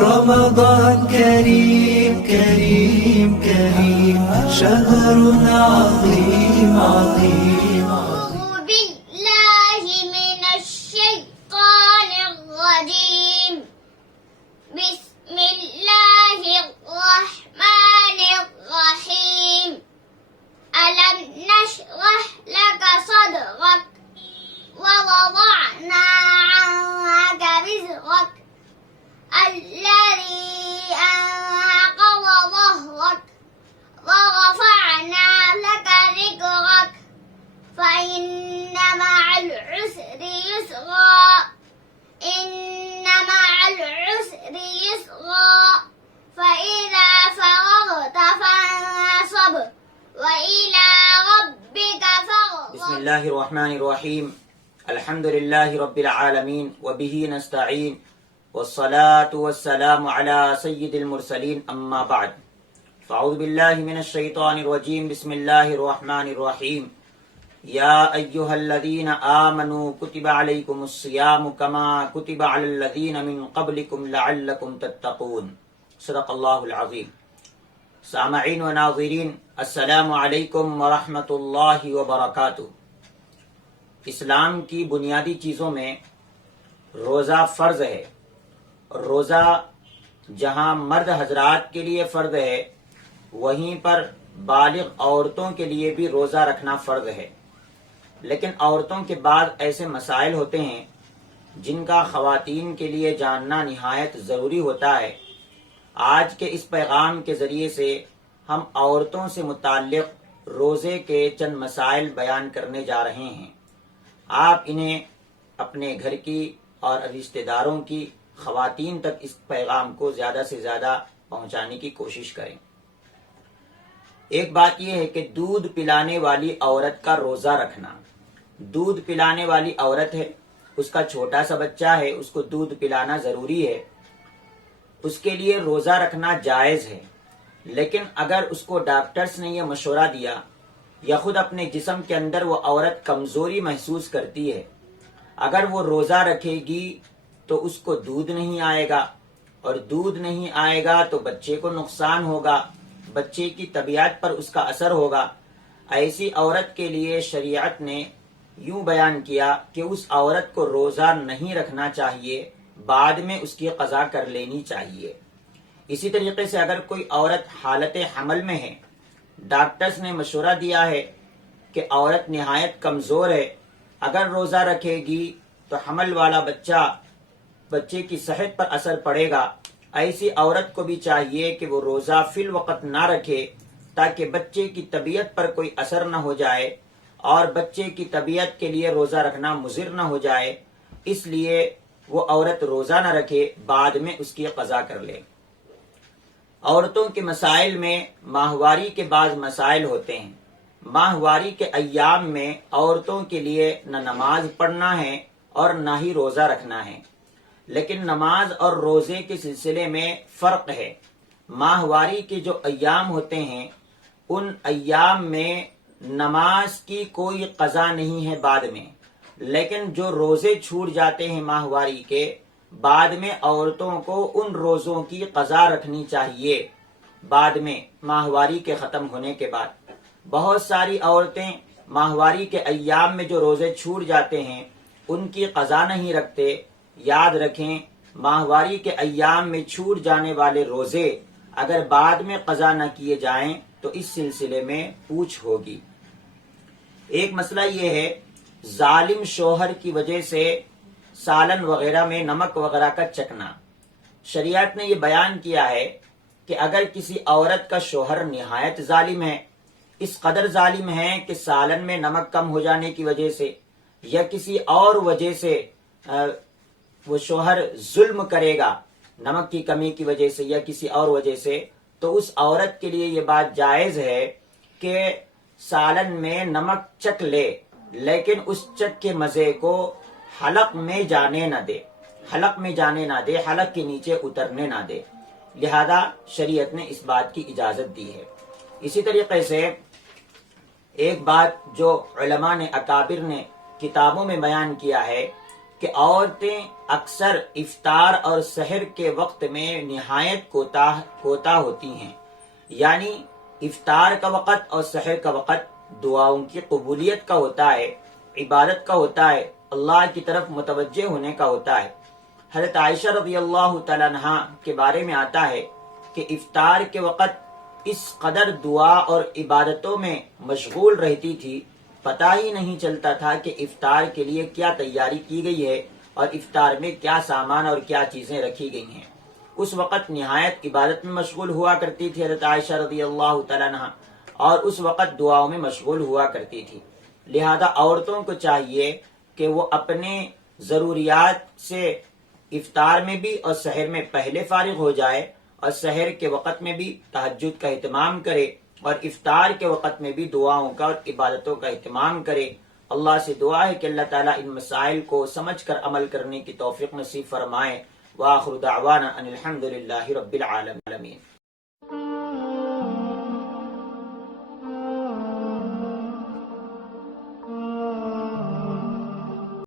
رمضان كريم كريم كريم شهر عظيم عظيم. أعوذ بالله من الشيطان الرجيم. بسم الله الرحمن الرحيم. ألم نشرح لك صدرك ووضعنا عنك وزرك الذي أنقض ظهرك ورفعنا لك ذكرك فإن مع العسر يسرا إن مع العسر يسرا فإذا فرغت فانصب وإلى ربك فارغب. بسم الله الرحمن الرحيم. الحمد لله رب العالمين وبه نستعين والصلاة والسلام على سيد المرسلين أما بعد فأعوذ بالله من الشيطان الرجيم. بسم الله الرحمن الرحيم. يا أيها الذين آمنوا كتب عليكم الصيام كما كتب على الذين من قبلكم لعلكم تتقون. صدق الله العظيم. سامعین و ناظرین، السلام علیکم ورحمۃ اللہ وبرکاتہ. اسلام کی بنیادی چیزوں میں روزہ فرض ہے. روزہ جہاں مرد حضرات کے لیے فرض ہے، وہیں پر بالغ عورتوں کے لیے بھی روزہ رکھنا فرض ہے. لیکن عورتوں کے بعد ایسے مسائل ہوتے ہیں جن کا خواتین کے لیے جاننا نہایت ضروری ہوتا ہے. آج کے اس پیغام کے ذریعے سے ہم عورتوں سے متعلق روزے کے چند مسائل بیان کرنے جا رہے ہیں. آپ انہیں اپنے گھر کی اور رشتہ داروں کی خواتین تک اس پیغام کو زیادہ سے زیادہ پہنچانے کی کوشش کریں. ایک بات یہ ہے کہ دودھ پلانے والی عورت کا روزہ رکھنا. دودھ پلانے والی عورت ہے، اس کا چھوٹا سا بچہ ہے، اس کو دودھ پلانا ضروری ہے، اس کے لیے روزہ رکھنا جائز ہے. لیکن اگر اس کو ڈاکٹرز نے یہ مشورہ دیا یا خود اپنے جسم کے اندر وہ عورت کمزوری محسوس کرتی ہے، اگر وہ روزہ رکھے گی تو اس کو دودھ نہیں آئے گا، اور دودھ نہیں آئے گا تو بچے کو نقصان ہوگا، بچے کی طبیعت پر اس کا اثر ہوگا. ایسی عورت کے لیے شریعت نے یوں بیان کیا کہ اس عورت کو روزہ نہیں رکھنا چاہیے، بعد میں اس کی قضا کر لینی چاہیے. اسی طریقے سے اگر کوئی عورت حالت حمل میں ہے، ڈاکٹرز نے مشورہ دیا ہے کہ عورت نہایت کمزور ہے، اگر روزہ رکھے گی تو حمل والا بچے کی صحت پر اثر پڑے گا. ایسی عورت کو بھی چاہیے کہ وہ روزہ فی الوقت نہ رکھے تاکہ بچے کی طبیعت پر کوئی اثر نہ ہو جائے، اور بچے کی طبیعت کے لیے روزہ رکھنا مضر نہ ہو جائے. اس لیے وہ عورت روزہ نہ رکھے، بعد میں اس کی قضا کر لے. عورتوں کے مسائل میں ماہواری کے بعض مسائل ہوتے ہیں. ماہواری کے ایام میں عورتوں کے لیے نہ نماز پڑھنا ہے اور نہ ہی روزہ رکھنا ہے. لیکن نماز اور روزے کے سلسلے میں فرق ہے. ماہواری کے جو ایام ہوتے ہیں ان ایام میں نماز کی کوئی قضا نہیں ہے بعد میں. لیکن جو روزے چھوٹ جاتے ہیں ماہواری کے، بعد میں عورتوں کو ان روزوں کی قضا رکھنی چاہیے. بعد میں ماہواری کے ختم ہونے کے بعد بہت ساری عورتیں ماہواری کے ایام میں جو روزے چھوٹ جاتے ہیں ان کی قضا نہیں رکھتے. یاد رکھیں، ماہواری کے ایام میں چھوٹ جانے والے روزے اگر بعد میں قضا نہ کیے جائیں تو اس سلسلے میں پوچھ ہوگی. ایک مسئلہ یہ ہے، ظالم شوہر کی وجہ سے سالن وغیرہ میں نمک وغیرہ کا چکنا. شریعت نے یہ بیان کیا ہے کہ اگر کسی عورت کا شوہر نہایت ظالم ہے، اس قدر ظالم ہے کہ سالن میں نمک کم ہو جانے کی وجہ سے یا کسی اور وجہ سے وہ شوہر ظلم کرے گا، نمک کی کمی کی وجہ سے یا کسی اور وجہ سے، تو اس عورت کے لیے یہ بات جائز ہے کہ سالن میں نمک چکھ لے، لیکن اس چک کے مزے کو حلق میں جانے نہ دے، حلق کے نیچے اترنے نہ دے. لہذا شریعت نے اس بات کی اجازت دی ہے. اسی طریقے سے ایک بات جو علماء نے اکابر نے کتابوں میں بیان کیا ہے کہ عورتیں اکثر افطار اور سحر کے وقت میں نہایت کوتاہ ہوتی ہیں، یعنی افطار کا وقت اور سحر کا وقت دعاؤں کی قبولیت کا ہوتا ہے، عبادت کا ہوتا ہے، اللہ کی طرف متوجہ ہونے کا ہوتا ہے۔ حضرت عائشہ رضی اللہ تعالیٰ عنہا کے بارے میں آتا ہے کہ افطار کے وقت اس قدر دعا اور عبادتوں میں مشغول رہتی تھی، پتہ ہی نہیں چلتا تھا کہ افطار کے لیے کیا تیاری کی گئی ہے اور افطار میں کیا سامان اور کیا چیزیں رکھی گئی ہیں۔ اس وقت نہایت عبادت میں مشغول ہوا کرتی تھی حضرت عائشہ رضی اللہ تعالیٰ عنہ، اور اس وقت دعاؤں میں مشغول ہوا کرتی تھی۔ لہذا عورتوں کو چاہیے کہ وہ اپنے ضروریات سے افطار میں بھی اور سحر میں پہلے فارغ ہو جائے، اور سحر کے وقت میں بھی تہجد کا اہتمام کرے، اور افطار کے وقت میں بھی دعاؤں کا اور عبادتوں کا اہتمام کرے۔ اللہ سے دعا ہے کہ اللہ تعالیٰ ان مسائل کو سمجھ کر عمل کرنے کی توفیق نصیب فرمائے۔ وآخر دعوانا ان الحمد للہ رب العالمین۔